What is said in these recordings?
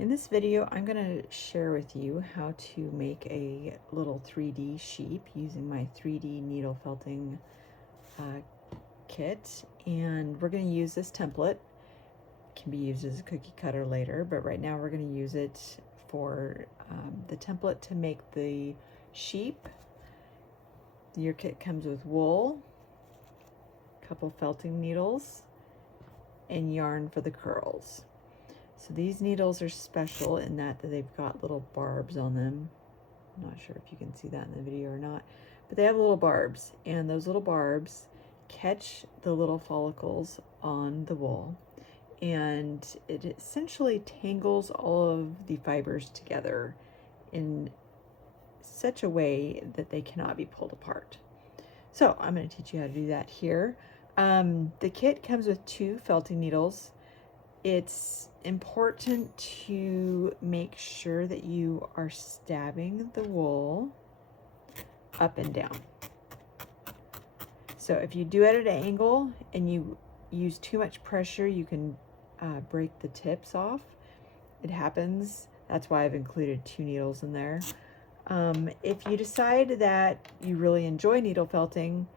In this video, I'm going to share with you how to make a little 3D sheep using my 3D needle felting kit. And we're going to use this template. It can be used as a cookie cutter later, but right now we're going to use it for the template to make the sheep. Your kit comes with wool, a couple felting needles, and yarn for the curls. So these needles are special in that they've got little barbs on them. I'm not sure if you can see that in the video or not, but they have little barbs, and those little barbs catch the little follicles on the wool, and it essentially tangles all of the fibers together in such a way that they cannot be pulled apart. So I'm going to teach you how to do that here. The kit comes with 2 felting needles. It's important to make sure that you are stabbing the wool up and down. So if you do it at an angle and you use too much pressure, you can break the tips off. It happens. That's why I've included 2 needles in there. If you decide that you really enjoy needle felting,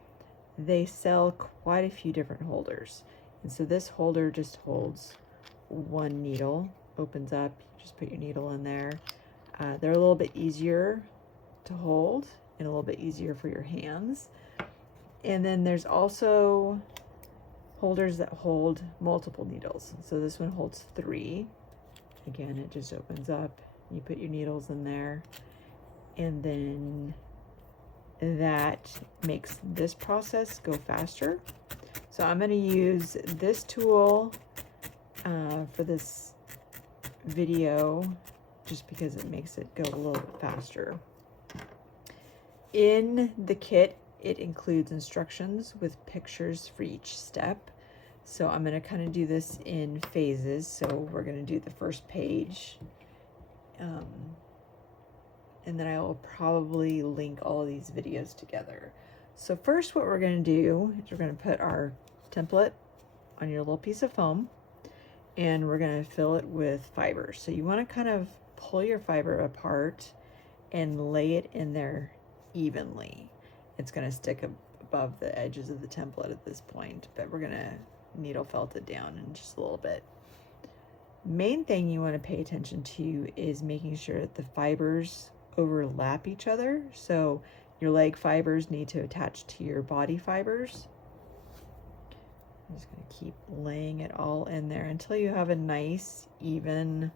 they sell quite a few different holders. And so this holder just holds 1 needle, opens up, you just put your needle in there. They're a little bit easier to hold and a little bit easier for your hands. And then there's also holders that hold multiple needles. So this one holds 3. Again, it just opens up, you put your needles in there, and then that makes this process go faster. So I'm going to use this tool for this video just because it makes it go a little bit faster. In the kit, it includes instructions with pictures for each step. So I'm going to kind of do this in phases. So we're going to do the first page, and then I will probably link all of these videos together. So first what we're going to do is we're going to put our template on your little piece of foam, and we're going to fill it with fibers. So you want to kind of pull your fiber apart and lay it in there evenly. It's going to stick above the edges of the template at this point, but we're going to needle felt it down in just a little bit. Main thing you want to pay attention to is making sure that the fibers overlap each other. So your leg fibers need to attach to your body fibers. I'm just going to keep laying it all in there until you have a nice, even.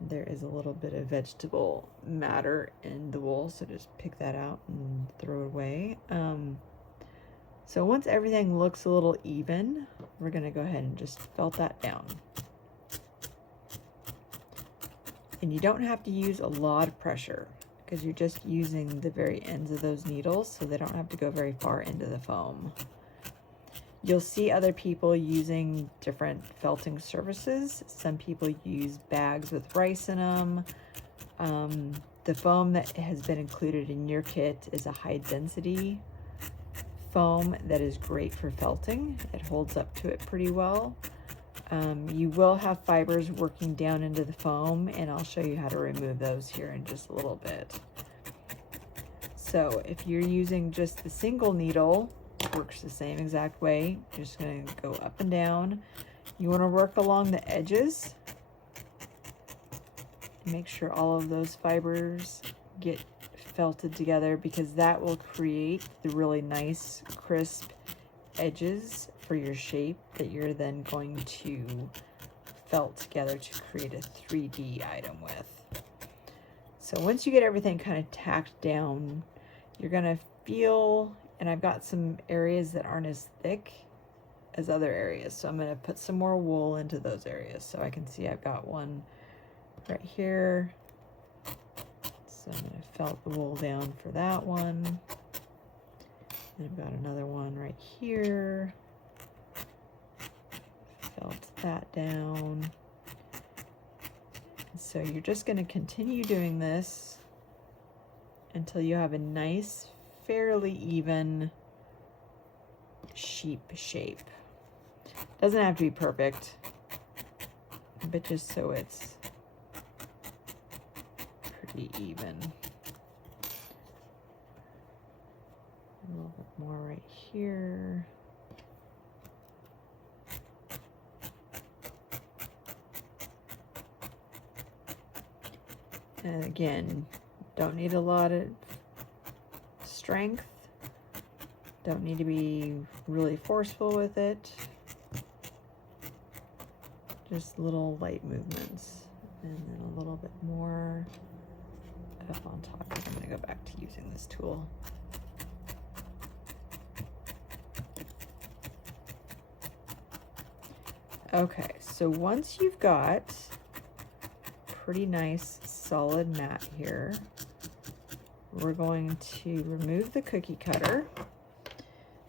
There is a little bit of vegetable matter in the wool, so just pick that out and throw it away. So once everything looks a little even, we're going to go ahead and just felt that down. And you don't have to use a lot of pressure because you're just using the very ends of those needles, so they don't have to go very far into the foam. You'll see other people using different felting surfaces. Some people use bags with rice in them. The foam that has been included in your kit is a high density foam that is great for felting. It holds up to it pretty well. You will have fibers working down into the foam, and I'll show you how to remove those here in just a little bit. So if you're using just the single needle, it works the same exact way. You're just going to go up and down. You want to work along the edges. Make sure all of those fibers get felted together, because that will create the really nice crisp edges for your shape that you're then going to felt together to create a 3D item with. So once you get everything kind of tacked down, you're going to feel, and I've got some areas that aren't as thick as other areas, so I'm going to put some more wool into those areas. So I can see I've got one right here, so I'm going to felt the wool down for that one. And I've got another one right here. Felt that down. So you're just going to continue doing this until you have a nice, fairly even sheep shape. Doesn't have to be perfect. but just so it's pretty even. A little bit more right here. And again, don't need a lot of strength. Don't need to be really forceful with it. Just little light movements. And then a little bit more up on top. I'm going to go back to using this tool. Okay, so once you've got pretty nice solid mat here, we're going to remove the cookie cutter.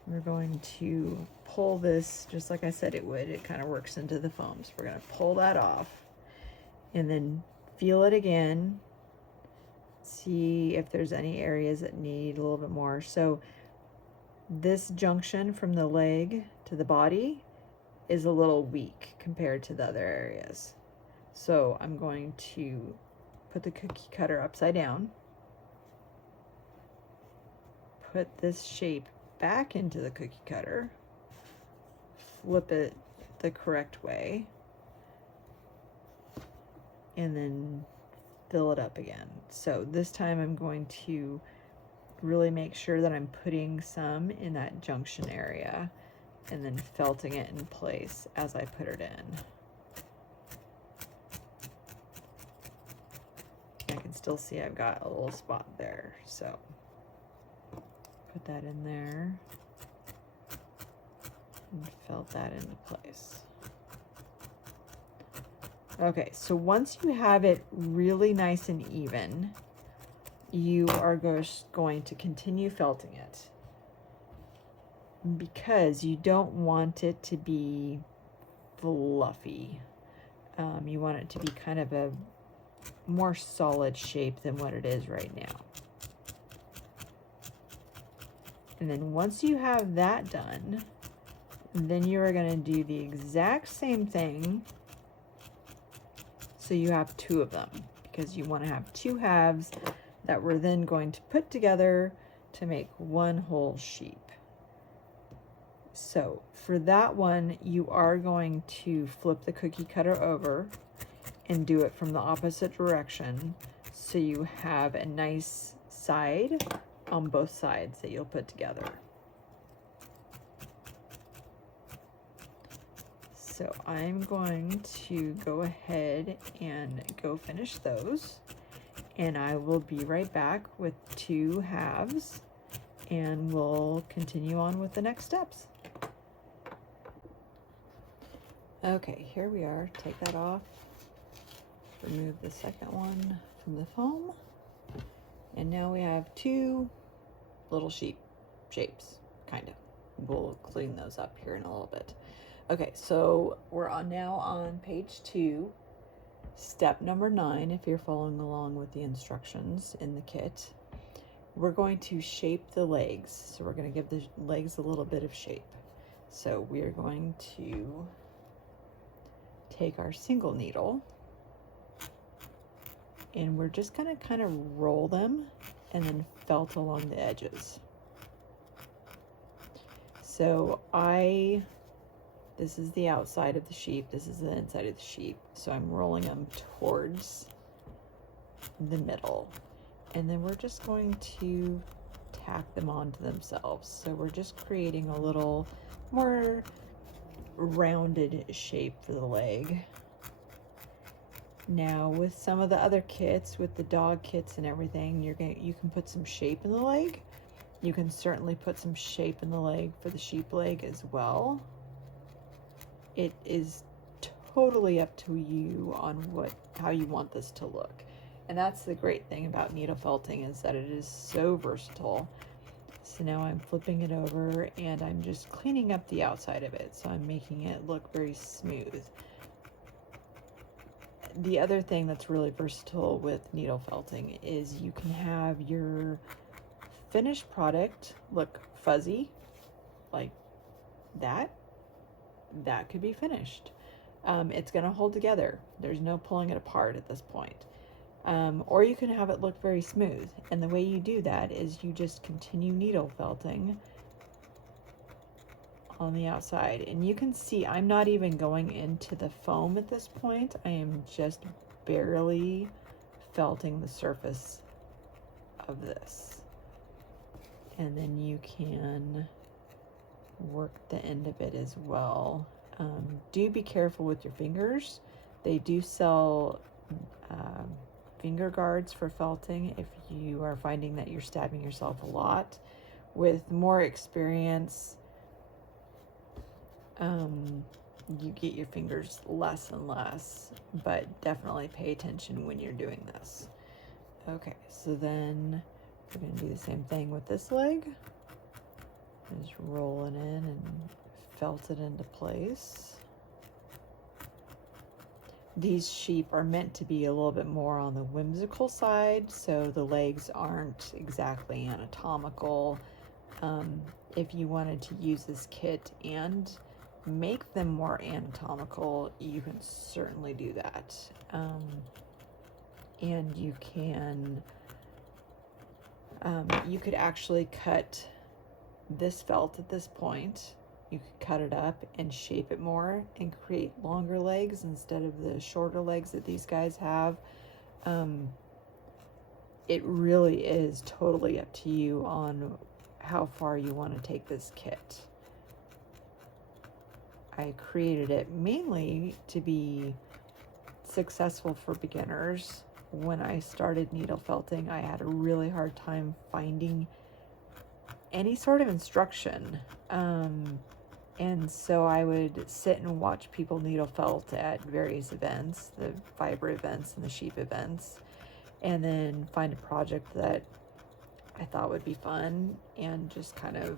We're going to pull this just like I said it would. It kind of works into the foam. So we're going to pull that off and then feel it again. See if there's any areas that need a little bit more. So this junction from the leg to the body is a little weak compared to the other areas. So I'm going to put the cookie cutter upside down, put this shape back into the cookie cutter, flip it the correct way, and then fill it up again. So this time I'm going to really make sure that I'm putting some in that junction area and then felting it in place as I put it in. I can still see I've got a little spot there, so put that in there and felt that into place. Okay, so once you have it really nice and even, you are going to continue felting it, because you don't want it to be fluffy. You want it to be kind of a more solid shape than what it is right now. And then once you have that done, then you are going to do the exact same thing. So you have two of them, because you want to have two halves that we're then going to put together to make one whole sheep. So for that one, you are going to flip the cookie cutter over and do it from the opposite direction, so you have a nice side on both sides that you'll put together. So I'm going to go ahead and go finish those, and I will be right back with two halves, and we'll continue on with the next steps. Okay, here we are. Take that off. Remove the second one from the foam. And now we have two little sheep shapes, kind of. We'll clean those up here in a little bit. Okay, so we're now on page 2, step number 9, if you're following along with the instructions in the kit. We're going to shape the legs. So we're going to give the legs a little bit of shape. So we are going to take our single needle, and we're just going to kind of roll them and then felt along the edges. So this is the outside of the sheep, this is the inside of the sheep. So I'm rolling them towards the middle. And then we're just going to tack them onto themselves. So we're just creating a little more rounded shape for the leg. Now with some of the other kits, with the dog kits and everything, you can put some shape in the leg. You can certainly put some shape in the leg for the sheep leg as well. It is totally up to you on how you want this to look. And that's the great thing about needle felting, is that it is so versatile. So now I'm flipping it over and I'm just cleaning up the outside of it. So I'm making it look very smooth. The other thing that's really versatile with needle felting is you can have your finished product look fuzzy like that. That could be finished. it's going to hold together. There's no pulling it apart at this point. Or you can have it look very smooth. And the way you do that is you just continue needle felting on the outside. And you can see I'm not even going into the foam at this point. I am just barely felting the surface of this. And then you can work the end of it as well. Do be careful with your fingers. They do sell finger guards for felting if you are finding that you're stabbing yourself a lot. With more experience, you get your fingers less and less, but definitely pay attention when you're doing this. Okay, so then we're going to do the same thing with this leg. Just roll it in and felt it into place. These sheep are meant to be a little bit more on the whimsical side, so the legs aren't exactly anatomical. If you wanted to use this kit and make them more anatomical, you can certainly do that. And you could actually cut this felt at this point. You could cut it up and shape it more and create longer legs instead of the shorter legs that these guys have. It really is totally up to you on how far you want to take this kit. I created it mainly to be successful for beginners. When I started needle felting, I had a really hard time finding any sort of instruction. And so I would sit and watch people needle felt at various events, the fiber events and the sheep events, and then find a project that I thought would be fun and just kind of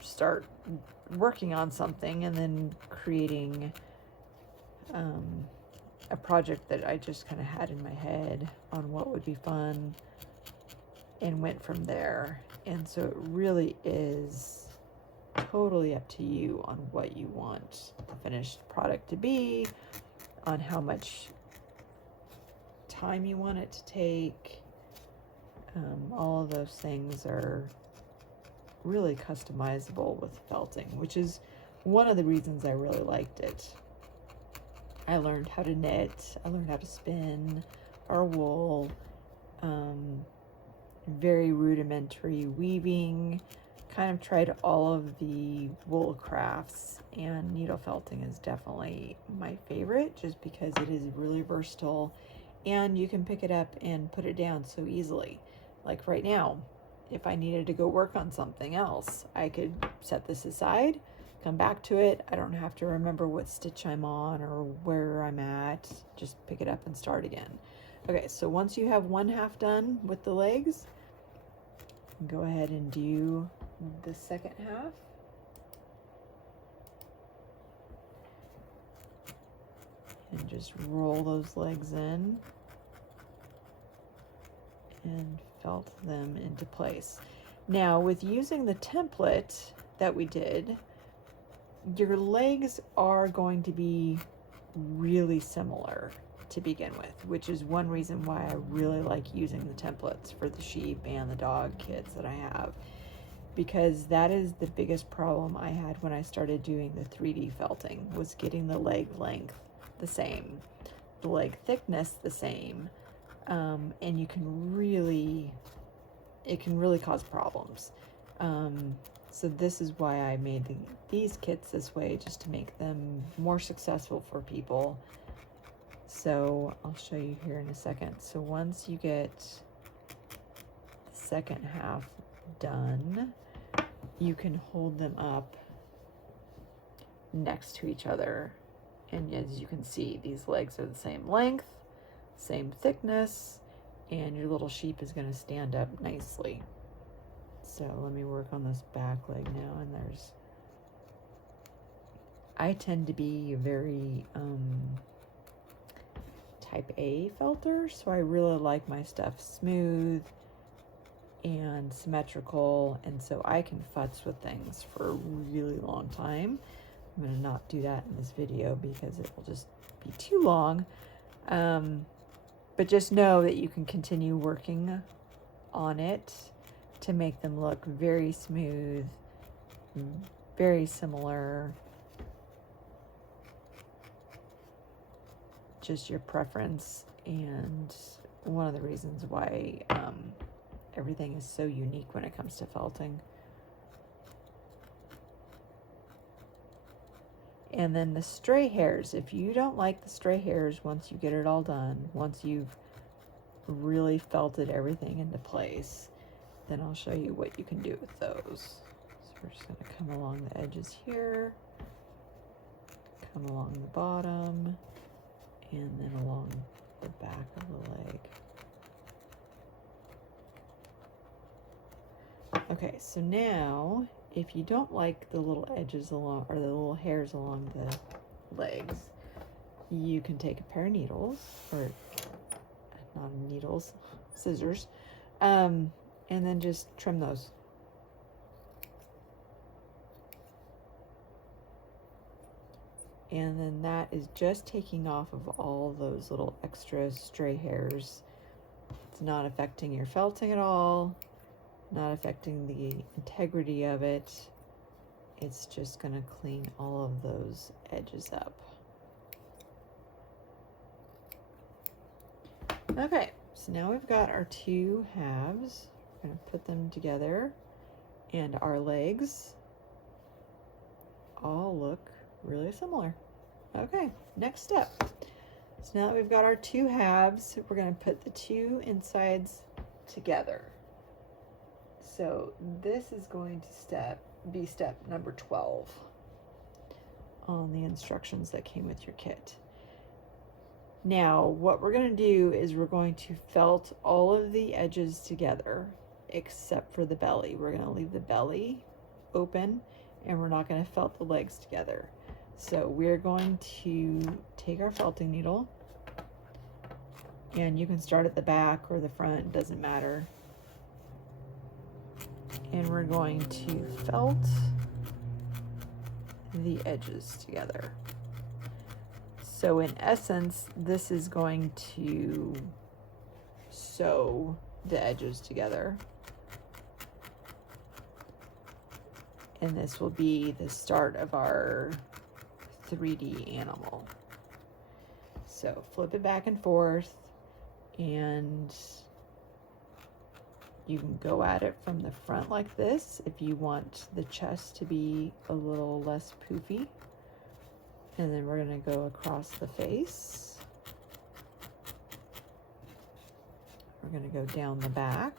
start working on something, and then creating a project that I just kind of had in my head on what would be fun, and went from there. And so it really is totally up to you on what you want the finished product to be, on how much time you want it to take. All of those things are really customizable with felting, which is one of the reasons I really liked it. I learned how to knit, I learned how to spin our wool, very rudimentary weaving, kind of tried all of the wool crafts, and needle felting is definitely my favorite just because it is really versatile and you can pick it up and put it down so easily. Like right now, if I needed to go work on something else, I could set this aside, come back to it. I don't have to remember what stitch I'm on or where I'm at. Just pick it up and start again. Okay, so once you have one half done with the legs, go ahead and do the second half. And just roll those legs in and felt them into place. Now, with using the template that we did, your legs are going to be really similar to begin with, which is one reason why I really like using the templates for the sheep and the dog kits that I have, because that is the biggest problem I had when I started doing the 3D felting, was getting the leg length the same, the leg thickness the same, and it can really cause problems. So this is why I made these kits this way, just to make them more successful for people. So I'll show you here in a second. So once you get the second half done, you can hold them up next to each other. And as you can see, these legs are the same length, same thickness, and your little sheep is going to stand up nicely. So let me work on this back leg now, and I tend to be very type A felter, so I really like my stuff smooth and symmetrical, and so I can futz with things for a really long time. I'm going to not do that in this video because it will just be too long. But just know that you can continue working on it to make them look very smooth, very similar. Just your preference, and one of the reasons why everything is so unique when it comes to felting. And then the stray hairs, if you don't like the stray hairs once you get it all done, once you've really felted everything into place, then I'll show you what you can do with those. So we're just going to come along the edges here, come along the bottom, and then along the back of the leg. Okay, so now if you don't like the little edges along, or the little hairs along the legs, you can take a pair of needles, or not needles, scissors, and then just trim those. And then that is just taking off of all those little extra stray hairs. It's not affecting your felting at all, not affecting the integrity of it. It's just going to clean all of those edges up. Okay, so now we've got our two halves. We're going to put them together, and our legs all look really similar. Okay, next step. So now that we've got our two halves, we're going to put the two insides together. So this is going to be step number 12 on the instructions that came with your kit. Now, what we're going to do is we're going to felt all of the edges together except for the belly. We're going to leave the belly open, and we're not going to felt the legs together. So we're going to take our felting needle, and you can start at the back or the front, it doesn't matter. And we're going to felt the edges together. So in essence, this is going to sew the edges together. And this will be the start of our 3D animal. So flip it back and forth, and you can go at it from the front like this if you want the chest to be a little less poofy. And then we're going to go across the face. We're going to go down the back.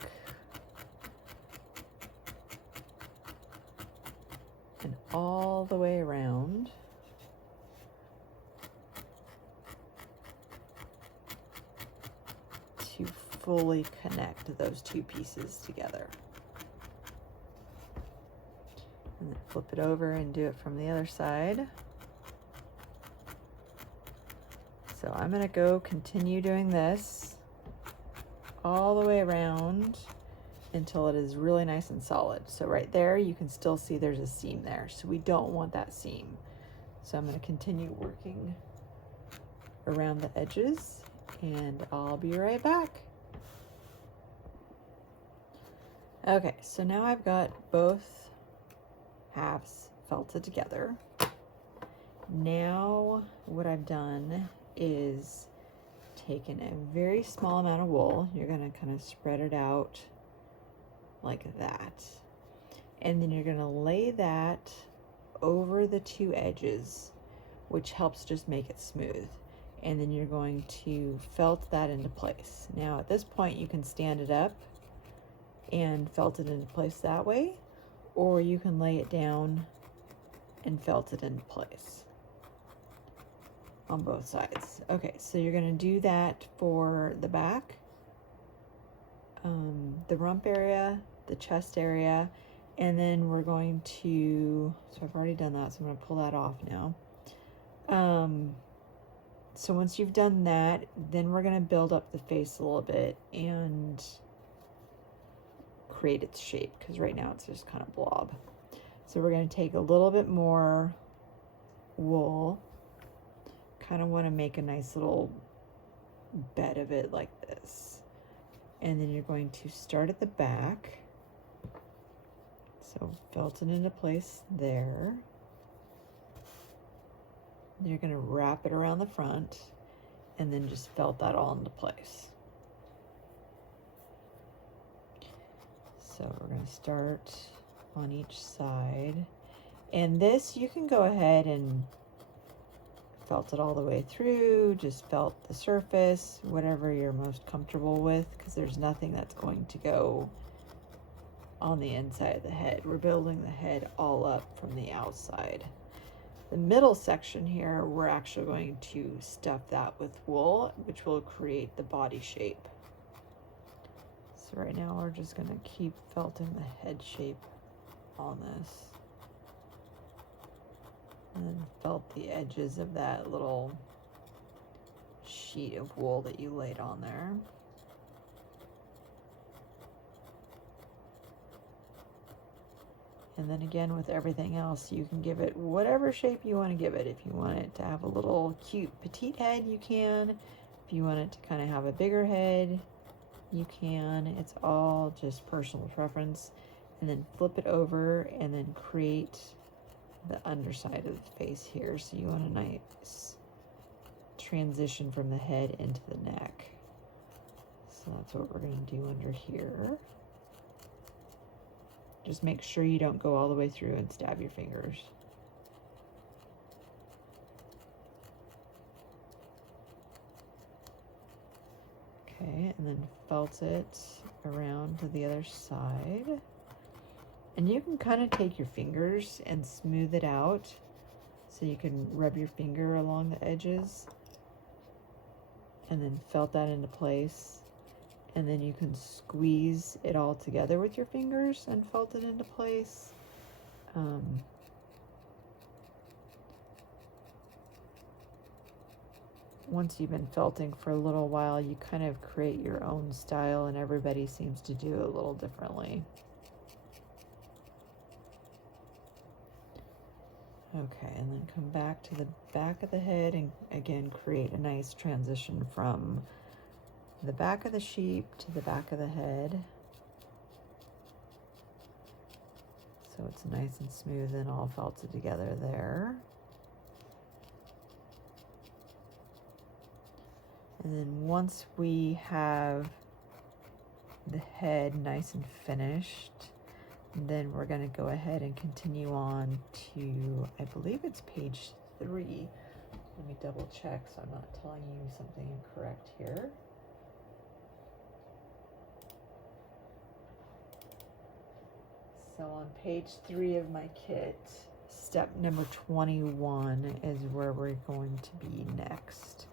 And all the way around. To fully connect those two pieces together. And then flip it over and do it from the other side. So I'm going to go continue doing this all the way around until it is really nice and solid. So right there, you can still see there's a seam there. So we don't want that seam. So I'm going to continue working around the edges, and I'll be right back. Okay, so now I've got both halves felted together. Now what I've done is taken a very small amount of wool. You're going to kind of spread it out like that. And then you're going to lay that over the two edges, which helps just make it smooth. And then you're going to felt that into place. Now at this point you can stand it up and felt it into place that way, or you can lay it down and felt it into place on both sides. Okay, so you're going to do that for the back, the rump area, the chest area, and then we're going to, so I've already done that, so I'm going to pull that off now. So once you've done that, then we're going to build up the face a little bit and create its shape, because right now it's just kind of blob. So we're going to take a little bit more wool. Kind of want to make a nice little bed of it like this. And then you're going to start at the back. So felt it into place there. You're going to wrap it around the front and then just felt that all into place. So we're going to start on each side. And this, you can go ahead and felt it all the way through, just felt the surface, whatever you're most comfortable with, because there's nothing that's going to go on the inside of the head. We're building the head all up from the outside. The middle section here, we're actually going to stuff that with wool, which will create the body shape. So right now we're just going to keep felting the head shape on this. And then felt the edges of that little sheet of wool that you laid on there. And then again, with everything else, you can give it whatever shape you want to give it. If you want it to have a little cute petite head, you can. If you want it to kind of have a bigger head, you can. It's all just personal preference. And then flip it over and then create the underside of the face here. So you want a nice transition from the head into the neck. So that's what we're going to do under here. Just make sure you don't go all the way through and stab your fingers. Okay, and then felt it around to the other side. And you can kind of take your fingers and smooth it out. So you can rub your finger along the edges and then felt that into place. And then you can squeeze it all together with your fingers and felt it into place. Once you've been felting for a little while, you kind of create your own style, and everybody seems to do it a little differently. Okay, and then come back to the back of the head and again create a nice transition from the back of the sheep to the back of the head. So it's nice and smooth and all felted together there. And then once we have the head nice and finished, then we're going to go ahead and continue on to, I believe it's page 3. Let me double check so I'm not telling you something incorrect here. So on page 3 of my kit, step number 21 is where we're going to be next.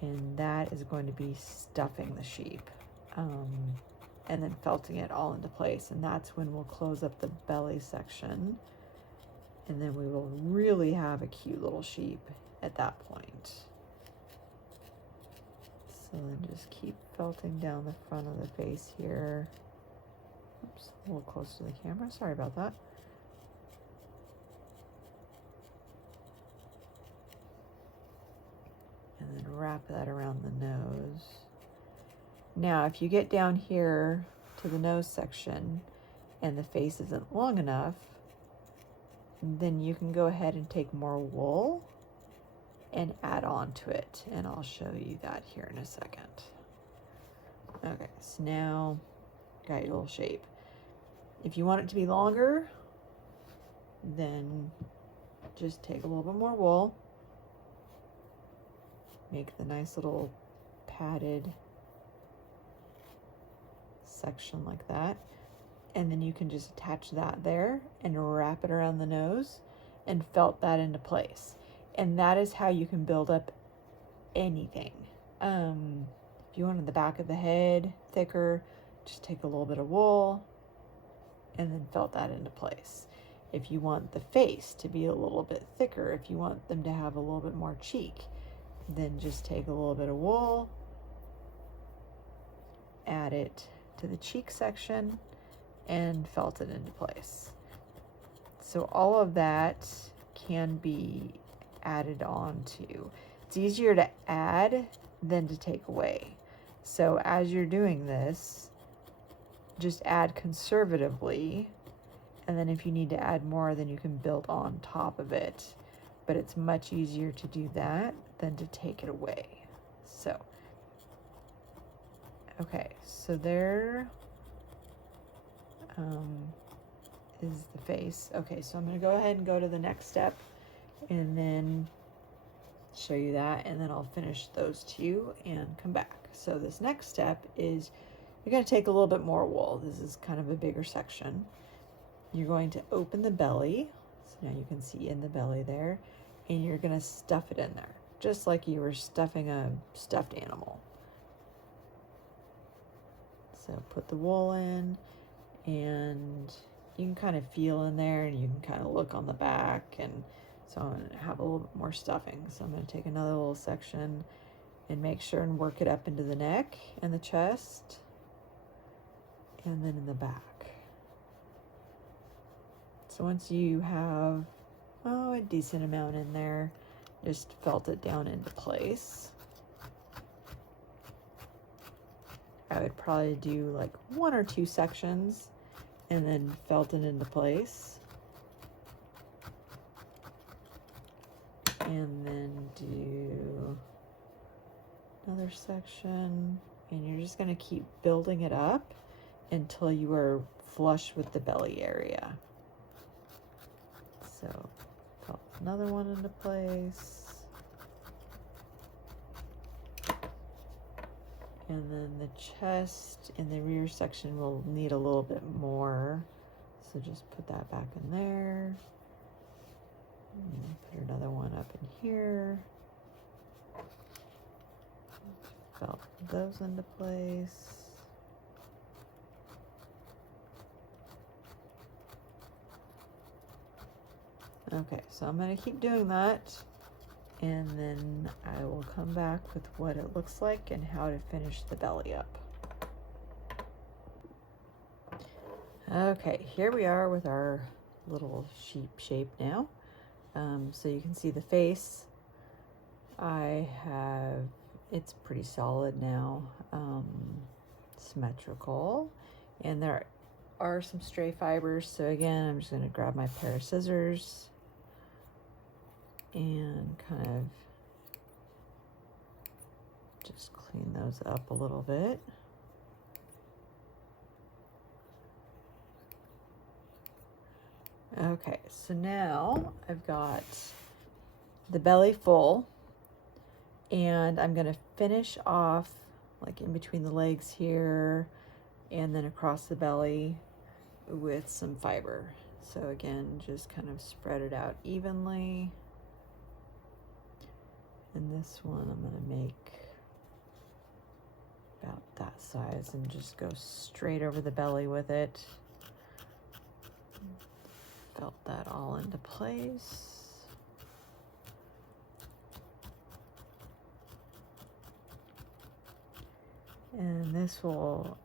And that is going to be stuffing the sheep. And then felting it all into place. And that's when we'll close up the belly section. And then we will really have a cute little sheep at that point. So then just keep felting down the front of the face here. Oops, a little close to the camera. Sorry about that. And then wrap that around the nose. Now, if you get down here to the nose section and the face isn't long enough, then you can go ahead and take more wool and add on to it. And I'll show you that here in a second. Okay, so now got your little shape. If you want it to be longer, then just take a little bit more wool. Make the nice little padded section like that, and then you can just attach that there and wrap it around the nose and felt that into place. And that is how you can build up anything. If you wanted the back of the head thicker, just take a little bit of wool and then felt that into place. If you want the face to be a little bit thicker, if you want them to have a little bit more cheek, then just take a little bit of wool, add it to the cheek section, and felt it into place. So all of that can be added on to. It's easier to add than to take away. So as you're doing this, just add conservatively, and then if you need to add more, then you can build on top of it. But it's much easier to do that than to take it away. So, okay, so there is the face. Okay, so I'm going to go ahead and go to the next step and then show you that, and then I'll finish those two and come back. So this next step is you're going to take a little bit more wool. This is kind of a bigger section. You're going to open the belly. So now you can see in the belly there, and you're going to stuff it in there, just like you were stuffing a stuffed animal. So put the wool in, and you can kind of feel in there, and you can kind of look on the back, and so I'm going to have a little bit more stuffing. So I'm going to take another little section and make sure and work it up into the neck and the chest, and then in the back. So once you have, a decent amount in there, just felt it down into place. I would probably do like 1 or 2 sections and then felt it into place. And then do another section, and you're just going to keep building it up until you are flush with the belly area. So felt another one into place, and then the chest and the rear section will need a little bit more, so just put that back in there. And put another one up in here. Felt those into place. Okay, so I'm going to keep doing that, and then I will come back with what it looks like and how to finish the belly up. Okay, here we are with our little sheep shape now. So you can see the face. It's pretty solid now, symmetrical, and there are some stray fibers. So again, I'm just going to grab my pair of scissors and kind of just clean those up a little bit. Okay, so now I've got the belly full, and I'm going to finish off like in between the legs here and then across the belly with some fiber. So again, just kind of spread it out evenly. And this one I'm going to make about that size and just go straight over the belly with it. Felt that all into place. And this will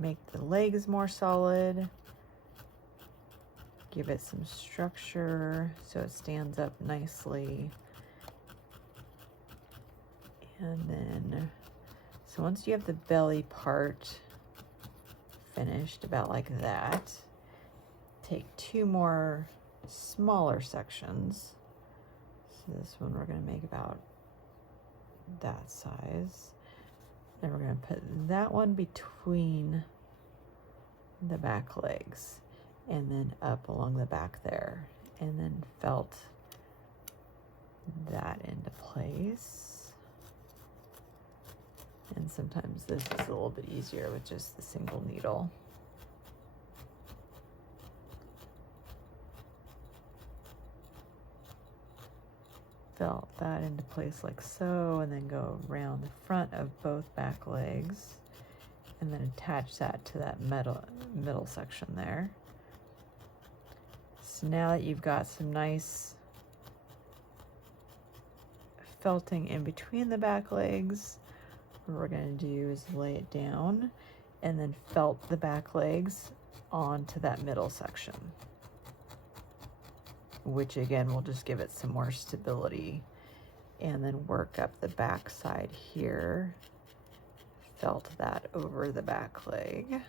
make the legs more solid, give it some structure so it stands up nicely. And then, so once you have the belly part finished about like that, take 2 more smaller sections. So this one we're going to make about that size. Then we're going to put that one between the back legs and then up along the back there, and then felt that into place. And sometimes this is a little bit easier with just the single needle. Felt that into place like so, and then go around the front of both back legs and then attach that to that middle section there. So now that you've got some nice felting in between the back legs, what we're going to do is lay it down and then felt the back legs onto that middle section. which again will just give it some more stability. And then work up the back side here. Felt that over the back leg.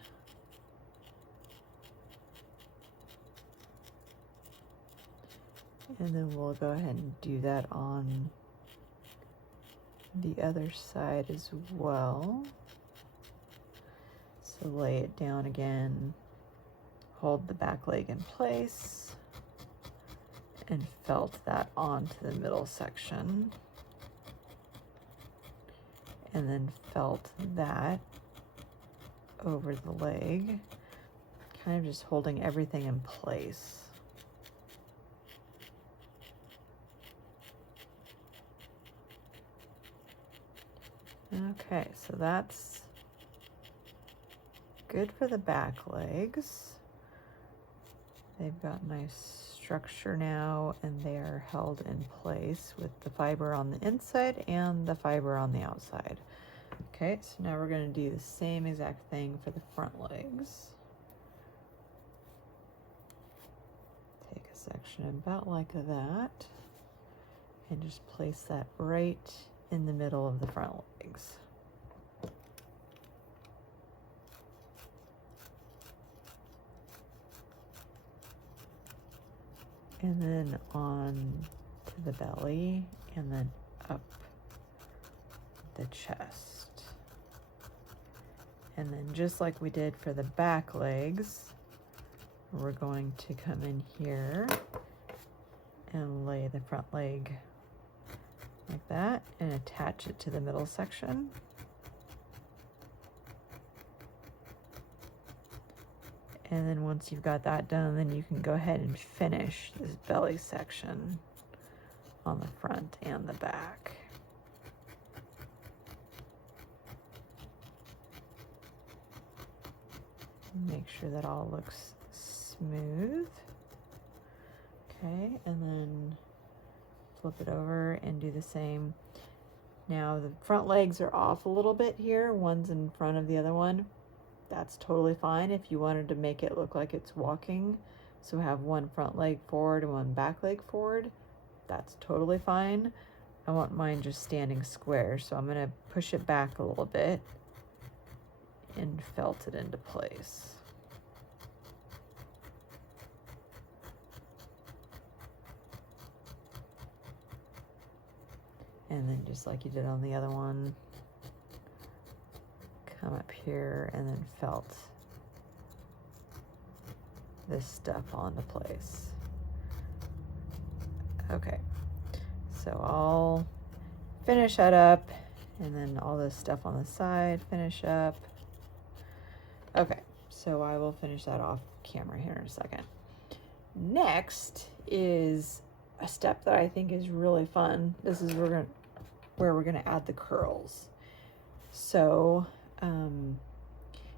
And then we'll go ahead and do that on the other side as well. So lay it down again, hold the back leg in place, and felt that onto the middle section. And then felt that over the leg, kind of just holding everything in place. Okay, so that's good for the back legs. They've got nice structure now, and they are held in place with the fiber on the inside and the fiber on the outside. Okay, so now we're going to do the same exact thing for the front legs. Take a section about like that, and just place that right in the middle of the front legs. And then on to the belly, and then up the chest. And then just like we did for the back legs, we're going to come in here and lay the front leg like that and attach it to the middle section. And then once you've got that done, then you can go ahead and finish this belly section on the front and the back. Make sure that all looks smooth. Okay, and then flip it over and do the same. Now the front legs are off a little bit here. One's in front of the other one. That's totally fine if you wanted to make it look like it's walking. So have one front leg forward and one back leg forward. That's totally fine. I want mine just standing square, so I'm gonna push it back a little bit and felt it into place. And then just like you did on the other one, come up here and then felt this stuff onto place. Okay, so I'll finish that up, and then all this stuff on the side, finish up. Okay, so I will finish that off camera here in a second. Next is a step that I think is really fun. This is where we're gonna add the curls. So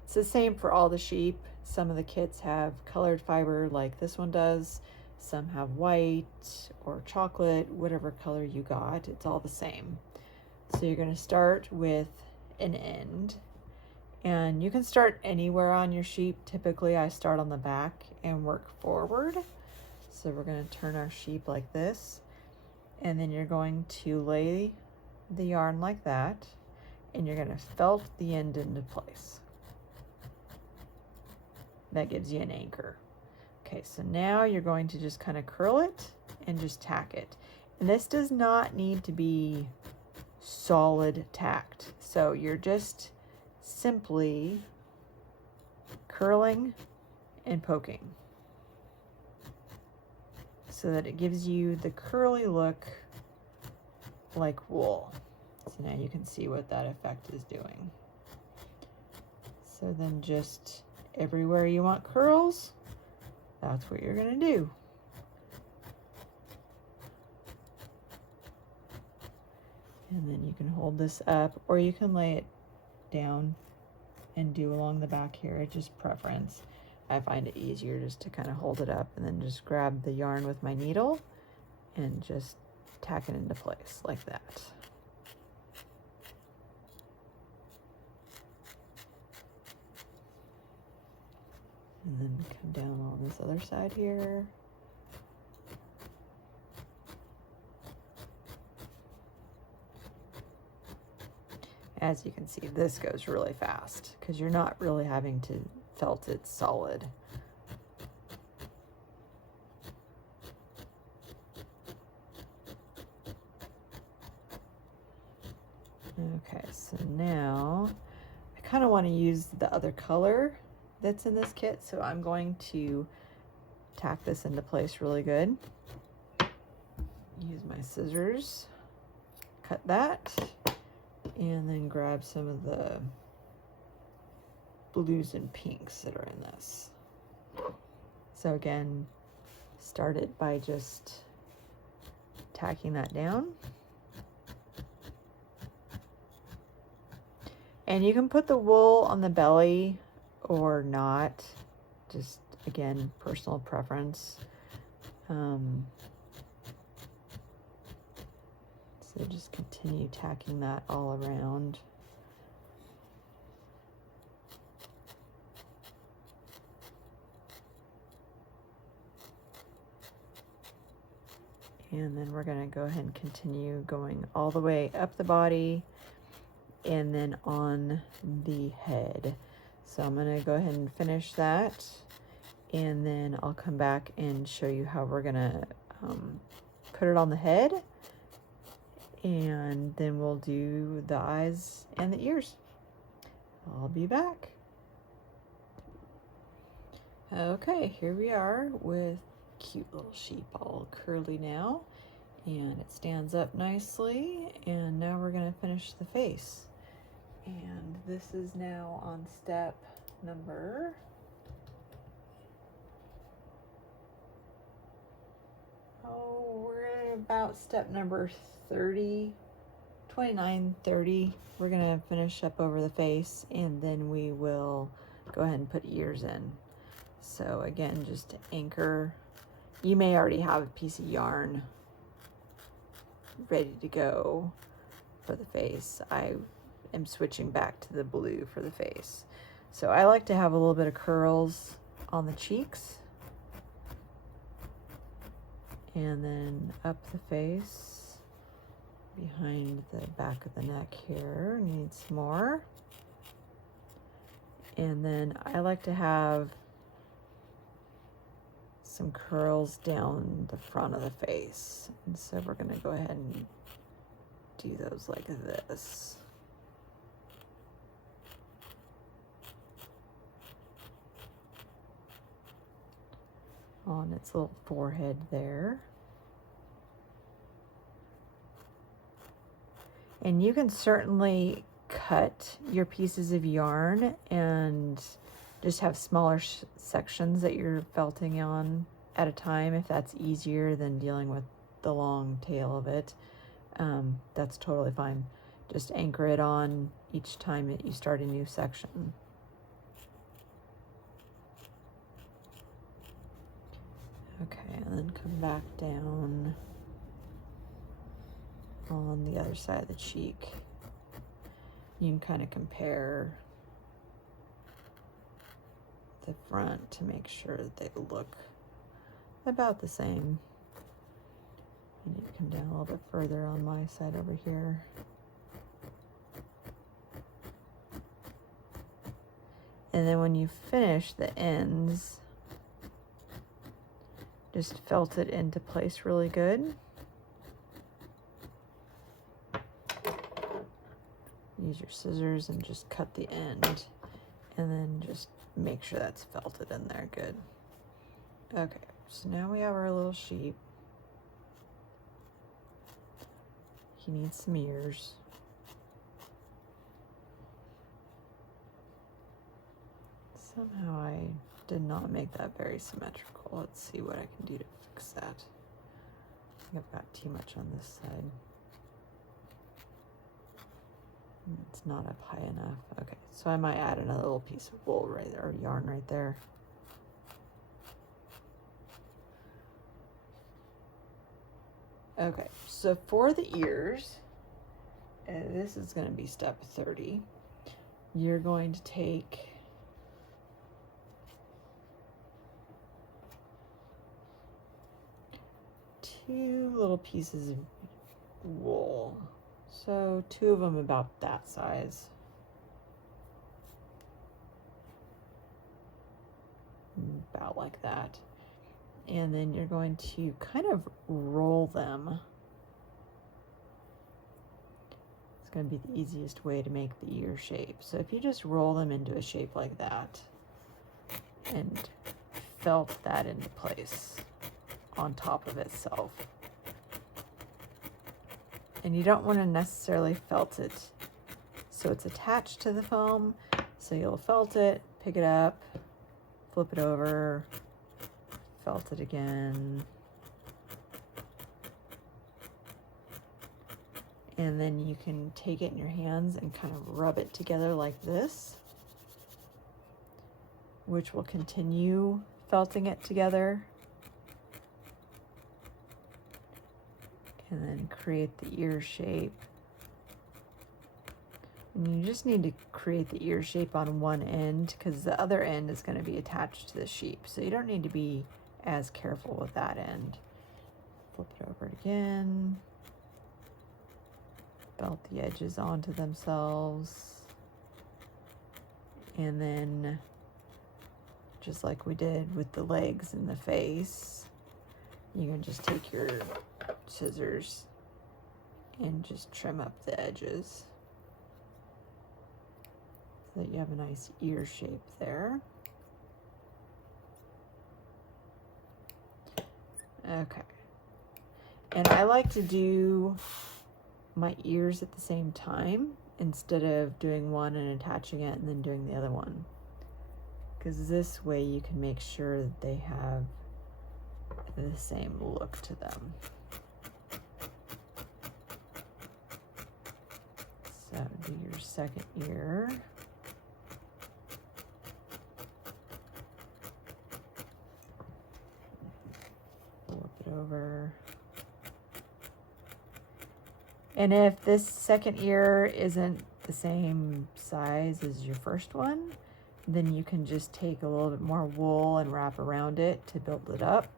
it's the same for all the sheep. Some of the kits have colored fiber like this one does. Some have white or chocolate, whatever color you got, it's all the same. So you're gonna start with an end, and you can start anywhere on your sheep. Typically I start on the back and work forward. So we're gonna turn our sheep like this, and then you're going to lay the yarn like that, and you're gonna felt the end into place. That gives you an anchor. Okay, so now you're going to just kind of curl it and just tack it. And this does not need to be solid tacked. So you're just simply curling and poking so that it gives you the curly look like wool. So now you can see what that effect is doing. So then just everywhere you want curls, that's what you're gonna do. And then you can hold this up, or you can lay it down and do along the back here. It's just preference. I find it easier just to kind of hold it up and then just grab the yarn with my needle and just tack it into place like that. And then come down on this other side here. as you can see, this goes really fast because you're not really having to felt it solid. Okay, so now I kind of want to use the other color that's in this kit, so I'm going to tack this into place really good. Use my scissors, cut that, and then grab some of the blues and pinks that are in this. So again, start it by just tacking that down. And you can put the wool on the belly or not, just again, personal preference. So just continue tacking that all around. And then we're going to go ahead and continue going all the way up the body and then on the head. So I'm going to go ahead and finish that, and then I'll come back and show you how we're going to put it on the head, and then we'll do the eyes and the ears. I'll be back. Okay, here we are with cute little sheep, all curly now, and it stands up nicely. And now we're going to finish the face. And this is now on step number we're at about step number 30, 29, 30. We're gonna finish up over the face, and then we will go ahead and put ears in. So again, just to anchor, you may already have a piece of yarn ready to go for the face. I am switching back to the blue for the face. So I like to have a little bit of curls on the cheeks, and then up the face, behind the back of the neck here, need some more. And then I like to have some curls down the front of the face. And so we're gonna go ahead and do those like this. On its little forehead there. And you can certainly cut your pieces of yarn and just have smaller sections that you're felting on at a time if that's easier than dealing with the long tail of it. That's totally fine. Just anchor it on each time that you start a new section. Okay, and then come back down on the other side of the cheek. You can kind of compare the front to make sure that they look about the same. I need to come down a little bit further on my side over here. And then when you finish the ends, just felt it into place really good. Use your scissors and just cut the end, and then just make sure that's felted in there good. Okay, so now we have our little sheep. He needs some ears. Somehow I did not make that very symmetrical. Let's see what I can do to fix that. I think I've got too much on this side. It's not up high enough. Okay, so I might add another little piece of wool right there, or yarn right there. Okay, so for the ears, and this is going to be step 30, you're going to take two little pieces of wool. So 2 of them about that size. About like that. And then you're going to kind of roll them. It's going to be the easiest way to make the ear shape. So if you just roll them into a shape like that and felt that into place on top of itself. And you don't want to necessarily felt it so it's attached to the foam. So you'll felt it, pick it up, flip it over, felt it again. And then you can take it in your hands and kind of rub it together like this, which will continue felting it together. And then create the ear shape. And you just need to create the ear shape on one end because the other end is going to be attached to the sheep. So you don't need to be as careful with that end. Flip it over again. Felt the edges onto themselves. And then, just like we did with the legs and the face, you can just take your scissors and just trim up the edges so that you have a nice ear shape there. Okay. And I like to do my ears at the same time instead of doing one and attaching it and then doing the other one, because this way you can make sure that they have the same look to them. So do your second ear. Flip it over. And if this second ear isn't the same size as your first one, then you can just take a little bit more wool and wrap around it to build it up.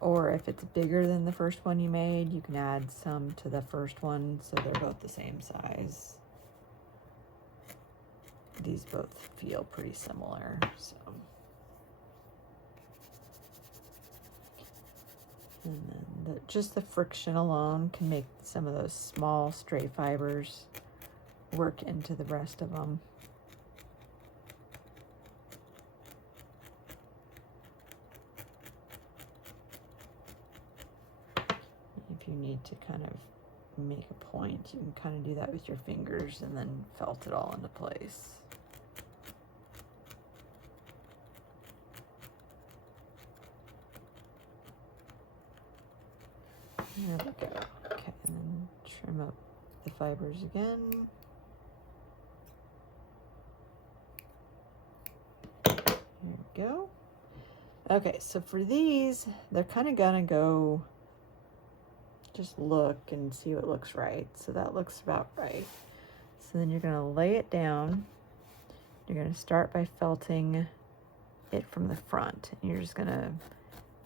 Or if it's bigger than the first one you made, you can add some to the first one so they're both the same size. These both feel pretty similar, so. And then just the friction alone can make some of those small stray fibers work into the rest of them. If you need to kind of make a point, you can kind of do that with your fingers and then felt it all into place. There we go. Okay, and then trim up the fibers again. There we go. Okay, so for these, they're kind of gonna go, just look and see what looks right. So that looks about right. So then you're gonna lay it down. You're gonna start by felting it from the front. And you're just gonna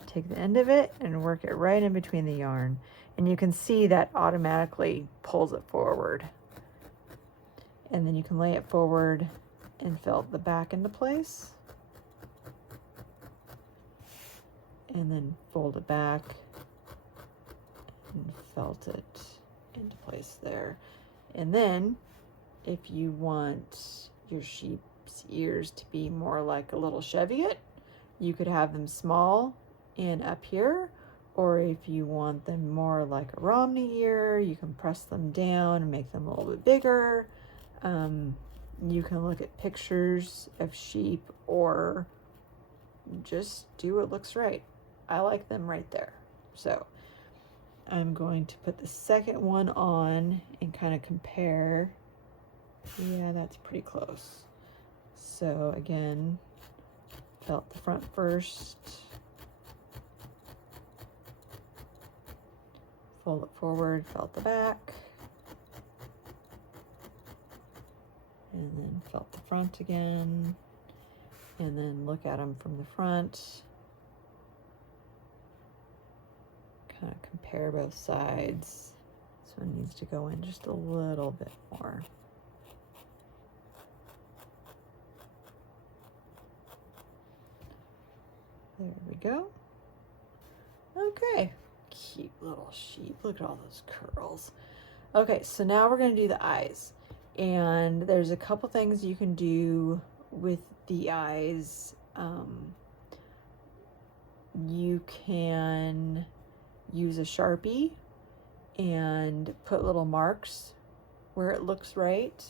take the end of it and work it right in between the yarn. And you can see that automatically pulls it forward. And then you can lay it forward and felt the back into place. And then fold it back and felt it into place there. And then if you want your sheep's ears to be more like a little Cheviot, you could have them small and up here, or if you want them more like a Romney ear, you can press them down and make them a little bit bigger. You can look at pictures of sheep or just do what looks right. I like them right there. So I'm going to put the second one on and kind of compare. Yeah, that's pretty close. So again, felt the front first. Fold it forward, felt the back. And then felt the front again. And then look at them from the front. kind of compare both sides. This one needs to go in just a little bit more. There we go. Okay, cute little sheep. Look at all those curls. Okay, so now we're going to do the eyes. And there's a couple things you can do with the eyes. You can use a Sharpie and put little marks where it looks right.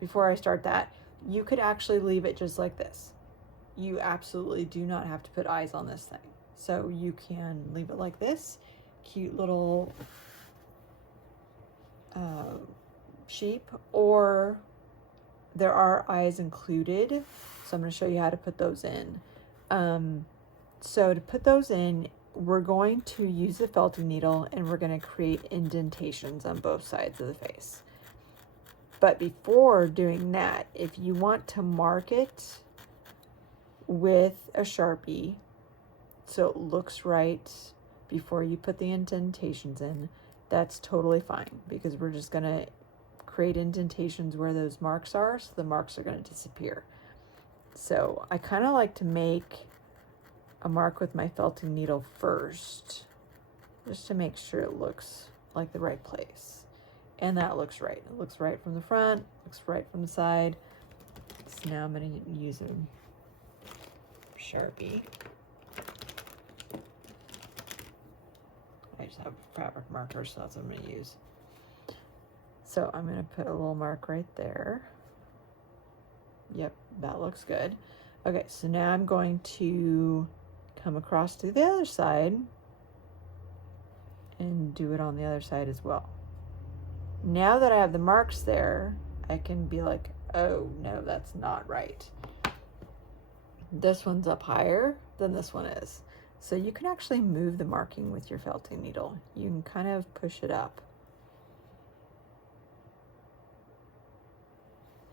Before I start that, you could actually leave it just like this. You absolutely do not have to put eyes on this thing. So you can leave it like this. Cute little sheep, or there are eyes included. So I'm going to show you how to put those in. So to put those in, we're going to use the felting needle and we're going to create indentations on both sides of the face. But before doing that, if you want to mark it with a Sharpie so it looks right before you put the indentations in, that's totally fine, because we're just going to create indentations where those marks are, so the marks are going to disappear. So I kind of like to make a mark with my felting needle first, just to make sure it looks like the right place. And that looks right. It looks right from the front, looks right from the side. So now I'm going to use a Sharpie. I just have a fabric marker, so that's what I'm going to use. So I'm going to put a little mark right there. Yep, that looks good. Okay, so now I'm going to come across to the other side and do it on the other side as well. Now that I have the marks there, I can be like, oh no, that's not right. This one's up higher than this one is. So you can actually move the marking with your felting needle. You can kind of push it up.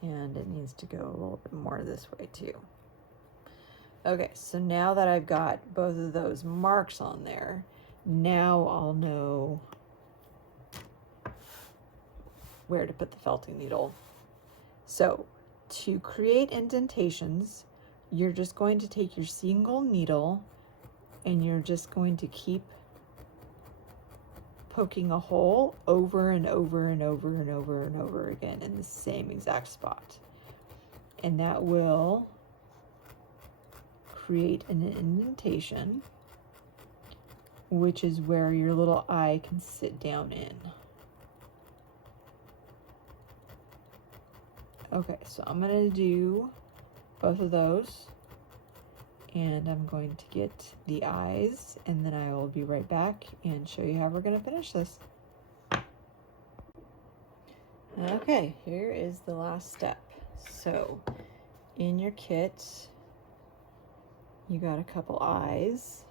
And it needs to go a little bit more this way too. Okay, so now that I've got both of those marks on there, now I'll know where to put the felting needle. So to create indentations, you're just going to take your single needle and you're just going to keep poking a hole over and over and over and over and over again in the same exact spot. And that will create an indentation, which is where your little eye can sit down in. Okay, so I'm going to do both of those, and I'm going to get the eyes, and then I will be right back and show you how we're going to finish this. Okay, here is the last step. So in your kit, you got a couple eyes,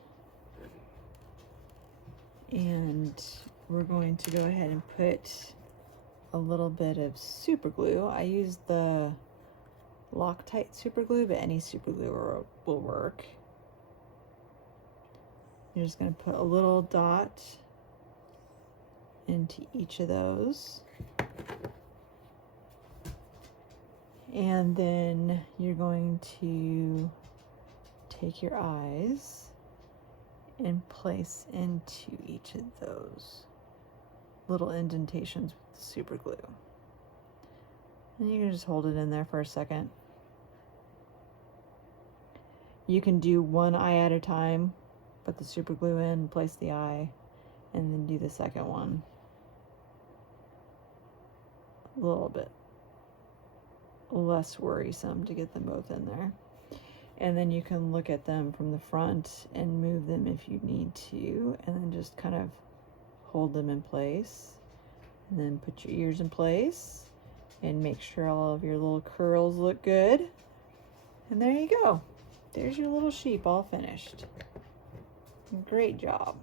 and we're going to go ahead and put a little bit of super glue. I used the Loctite super glue, but any super glue will work. You're just going to put a little dot into each of those. And then you're going to take your eyes and place into each of those little indentations with the super glue. And you can just hold it in there for a second. You can do one eye at a time, put the super glue in, place the eye, and then do the second one. A little bit less worrisome to get them both in there. And then you can look at them from the front and move them if you need to, and then just kind of hold them in place. And then put your ears in place and make sure all of your little curls look good. And there you go. There's your little sheep all finished. Great job.